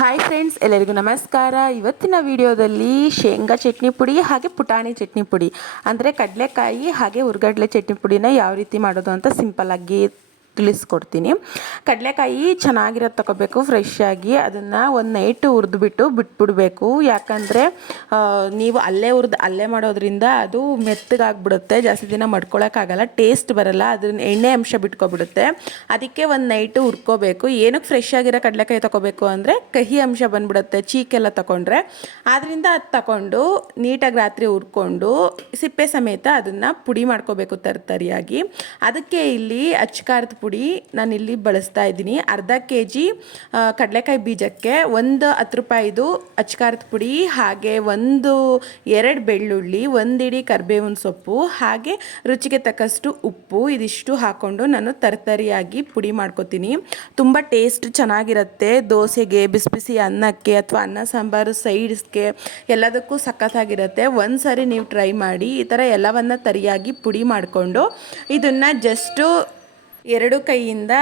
Hi friends ಎಲ್ಲರಿಗೂ ನಮಸ್ಕಾರ. ಇವತ್ತಿನ ವಿಡಿಯೋದಲ್ಲಿ ಶೇಂಗಾ ಚಟ್ನಿ ಪುಡಿ ಹಾಗೆ ಪುಟಾಣಿ ಚಟ್ನಿ ಪುಡಿ. ಅಂದರೆ ಕಡಲೆಕಾಯಿ ಹಾಗೆ ಹುರ್ಗಡ್ಲೆ ಚಟ್ನಿ ಪುಡಿನ ಯಾವ ರೀತಿ ಮಾಡೋದು ಅಂತ ಸಿಂಪಲ್ ಆಗಿ ತಿಳಿಸ್ಕೊಡ್ತೀನಿ ಕಡಲೆಕಾಯಿ ಚೆನ್ನಾಗಿರೋದು ತಗೋಬೇಕು ಫ್ರೆಶ್ ಆಗಿ. ಅದನ್ನು ಒಂದು ನೈಟ್ ಹುರಿದ್ಬಿಟ್ಟು ಬಿಟ್ಬಿಡಬೇಕು. ಯಾಕಂದರೆ ನೀವು ಅಲ್ಲೇ ಹುರಿದು, ಅಲ್ಲೇ ಮಾಡೋದ್ರಿಂದ ಅದು ಮೆತ್ತಗಾಗ್ಬಿಡುತ್ತೆ. ಜಾಸ್ತಿ ದಿನ ಮಡ್ಕೊಳಕ್ಕಾಗಲ್ಲ ಟೇಸ್ಟ್ ಬರಲ್ಲ ಅದನ್ನ ಎಣ್ಣೆ ಅಂಶ ಬಿಟ್ಕೊಬಿಡುತ್ತೆ. ಅದಕ್ಕೆ ಒಂದು ನೈಟು ಹುರ್ಕೋಬೇಕು. ಏನಕ್ಕೆ ಫ್ರೆಶ್ ಆಗಿರೋ ಕಡಲೆಕಾಯಿ ತಗೋಬೇಕು ಅಂದರೆ, ಕಹಿ ಅಂಶ ಬಂದ್ಬಿಡುತ್ತೆ, ಚೀಕೆಲ್ಲ ತಗೊಂಡ್ರೆ. ಆದ್ದರಿಂದ ಅದು ತಗೊಂಡು, ನೀಟಾಗಿ ರಾತ್ರಿ ಹುರ್ಕೊಂಡು, ಸಿಪ್ಪೆ ಸಮೇತ ಅದನ್ನು ಪುಡಿ ಮಾಡ್ಕೋಬೇಕು ತರ್ತರಿಯಾಗಿ ಅದಕ್ಕೆ ಇಲ್ಲಿ ಅಚ್ಕಾರದ ಪುಡಿ ನಾನು ಇಲ್ಲಿ ಬಳಸ್ತಾ ಇದ್ದೀನಿ. ಅರ್ಧ ಕೆ ಜಿ ಕಡಲೆಕಾಯಿ ಬೀಜಕ್ಕೆ ಒಂದು ಹತ್ತು ರೂಪಾಯಿದು ಅಚ್ಕಾರದ ಪುಡಿ, ಹಾಗೆ ಒಂದು ಎರಡು ಬೆಳ್ಳುಳ್ಳಿ ಒಂದಿಡಿ ಕರ್ಬೇವಿನ ಸೊಪ್ಪು, ಹಾಗೆ ರುಚಿಗೆ ತಕ್ಕಷ್ಟು ಉಪ್ಪು, ಇದಿಷ್ಟು ಹಾಕ್ಕೊಂಡು ನಾನು ತರತರಿಯಾಗಿ ಪುಡಿ ಮಾಡ್ಕೊತೀನಿ. ತುಂಬ ಟೇಸ್ಟ್ ಚೆನ್ನಾಗಿರುತ್ತೆ. ದೋಸೆಗೆ, ಬಿಸಿ ಬಿಸಿ ಅನ್ನಕ್ಕೆ ಅಥವಾ ಅನ್ನ, ಸಾಂಬಾರು, ಸೈಡ್ಸ್ಗೆ ಎಲ್ಲದಕ್ಕೂ ಸಖತ್ತಾಗಿರುತ್ತೆ. ಒಂದು ಸಾರಿ ನೀವು ಟ್ರೈ ಮಾಡಿ, ಈ ಥರ ಎಲ್ಲವನ್ನು ತರಿಯಾಗಿ ಪುಡಿ ಮಾಡಿಕೊಂಡು ಇದನ್ನು ಜಸ್ಟು ಎರಡು ಕೈಯಿಂದ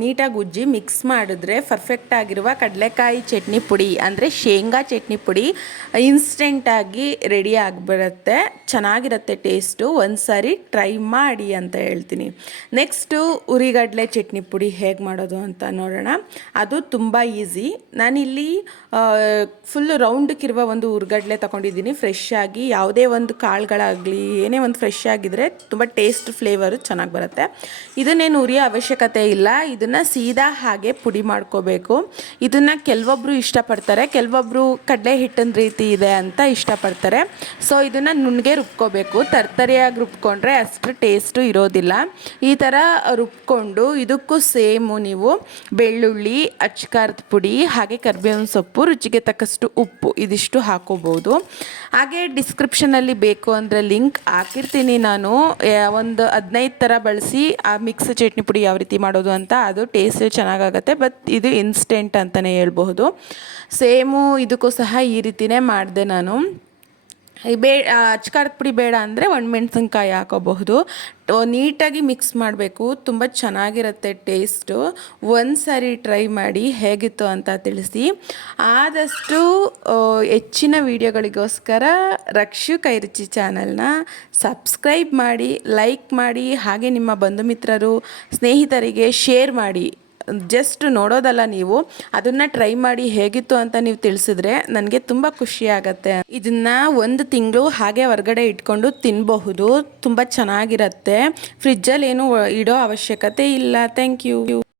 ನೀಟಾಗಿ ಉಜ್ಜಿ ಮಿಕ್ಸ್ ಮಾಡಿದ್ರೆ ಪರ್ಫೆಕ್ಟ್ ಆಗಿರುವ ಕಡಲೆಕಾಯಿ ಚಟ್ನಿ ಪುಡಿ, ಅಂದರೆ ಶೇಂಗಾ ಚಟ್ನಿ ಪುಡಿ ಇನ್ಸ್ಟೆಂಟಾಗಿ ರೆಡಿ ಆಗಿಬಿಡುತ್ತೆ. ಚೆನ್ನಾಗಿರುತ್ತೆ ಟೇಸ್ಟು ಒಂದು ಸಾರಿ ಟ್ರೈ ಮಾಡಿ ಅಂತ ಹೇಳ್ತೀನಿ. ನೆಕ್ಸ್ಟು ಉರಿಗಡಲೆ ಚಟ್ನಿ ಪುಡಿ ಹೇಗೆ ಮಾಡೋದು ಅಂತ ನೋಡೋಣ. ಅದು ತುಂಬ ಈಸಿ ನಾನಿಲ್ಲಿ ಫುಲ್ ರೌಂಡಕ್ಕಿರುವ ಒಂದು ಉರ್ಗಡ್ಲೆ ತಗೊಂಡಿದ್ದೀನಿ. ಫ್ರೆಶ್ ಆಗಿ ಯಾವುದೇ ಒಂದು ಕಾಳುಗಳಾಗಲಿ, ಏನೇ ಒಂದು ಫ್ರೆಶ್ ಆಗಿದ್ರೆ ತುಂಬ ಟೇಸ್ಟ್ ಫ್ಲೇವರು ಚೆನ್ನಾಗಿ ಬರುತ್ತೆ. ಇದನ್ನೇನು ಉರಿಯ ಅವಶ್ಯಕತೆ ಇಲ್ಲ. ಇದನ್ನು ಸೀದಾ ಹಾಗೆ ಪುಡಿ ಮಾಡ್ಕೋಬೇಕು. ಇದನ್ನು ಕೆಲವೊಬ್ಬರು ಇಷ್ಟಪಡ್ತಾರೆ. ಕೆಲವೊಬ್ಬರು ಕಡಲೆ ಹಿಟ್ಟಿನ ರೀತಿ ಇದೆ ಅಂತ ಇಷ್ಟಪಡ್ತಾರೆ. ಸೊ ಇದನ್ನು ನುಣ್ಣಗೆ ರುಬ್ಕೋಬೇಕು. ತರ್ತರಿಯಾಗಿ ರುಬ್ಕೊಂಡ್ರೆ ಅಷ್ಟು ಟೇಸ್ಟು ಇರೋದಿಲ್ಲ. ಈ ಥರ ರುಬ್ಕೊಂಡು ಇದಕ್ಕೂ ಸೇಮು ನೀವು ಬೆಳ್ಳುಳ್ಳಿ, ಅಚ್ಕಾರದ ಪುಡಿ, ಹಾಗೆ ಕರಿಬೇವಿನ ಸೊಪ್ಪು, ರುಚಿಗೆ ತಕ್ಕಷ್ಟು ಉಪ್ಪು ಇದಿಷ್ಟು ಹಾಕೋಬೋದು. ಹಾಗೆ ಡಿಸ್ಕ್ರಿಪ್ಷನಲ್ಲಿ ಬೇಕು ಅಂದರೆ ಲಿಂಕ್ ಹಾಕಿರ್ತೀನಿ ನಾನು. ಒಂದು ಹದಿನೈದು ಥರ ಬಳಸಿ ಆ ಮಿಕ್ಸ್ ಚಟ್ನಿ ಪುಡಿ ಯಾವ ರೀತಿ ಮಾಡೋದು ಅಂತ ಅದು ಟೇಸ್ಟ್ ಚೆನ್ನಾಗಾಗತ್ತೆ ಬಟ್ ಇದು ಇನ್ಸ್ಟೆಂಟ್ ಅಂತಲೇ ಹೇಳ್ಬಹುದು. ಸೇಮು ಇದಕ್ಕೂ ಸಹ ಈ ರೀತಿಯೇ ಮಾಡಿದೆ ನಾನು. ಬೇ ಅಚ್ಕಾರದ ಪುಡಿ ಬೇಡ ಅಂದರೆ ಒಣಮೆಣ್ಸಿನ್ಕಾಯಿ ಹಾಕೋಬಹುದು. ಟೊ- ನೀಟಾಗಿ ಮಿಕ್ಸ್ ಮಾಡಬೇಕು. ತುಂಬ ಚೆನ್ನಾಗಿರುತ್ತೆ ಟೇಸ್ಟು. ಒಂದು ಸಾರಿ ಟ್ರೈ ಮಾಡಿ ಹೇಗಿತ್ತು ಅಂತ ತಿಳಿಸಿ. ಆದಷ್ಟು ಹೆಚ್ಚಿನ ವಿಡಿಯೋಗಳಿಗೋಸ್ಕರ ರಕ್ಷು ಕೈರುಚಿ ಚಾನಲ್ನ ಸಬ್ಸ್ಕ್ರೈಬ್ ಮಾಡಿ, ಲೈಕ್ ಮಾಡಿ, ಹಾಗೆ ನಿಮ್ಮ ಬಂಧು ಮಿತ್ರರು ಸ್ನೇಹಿತರಿಗೆ ಶೇರ್ ಮಾಡಿ. ಜಸ್ಟ್ ನೋಡೋದಲ್ಲ ನೀವು, ಅದನ್ನ ಟ್ರೈ ಮಾಡಿ ಹೇಗಿತ್ತು ಅಂತ ನೀವು ತಿಳಿಸಿದ್ರೆ ನನಗೆ ತುಂಬ ಖುಷಿ ಆಗುತ್ತೆ. ಇದನ್ನ ಒಂದು ತಿಂಗಳು ಹಾಗೆ ಹೊರಗಡೆ ಇಟ್ಕೊಂಡು ತಿನ್ನಬಹುದು ತುಂಬ ಚೆನ್ನಾಗಿರತ್ತೆ. ಫ್ರಿಜ್ಜಲ್ಲಿ ಏನು ಇಡೋ ಅವಶ್ಯಕತೆ ಇಲ್ಲ. Thank you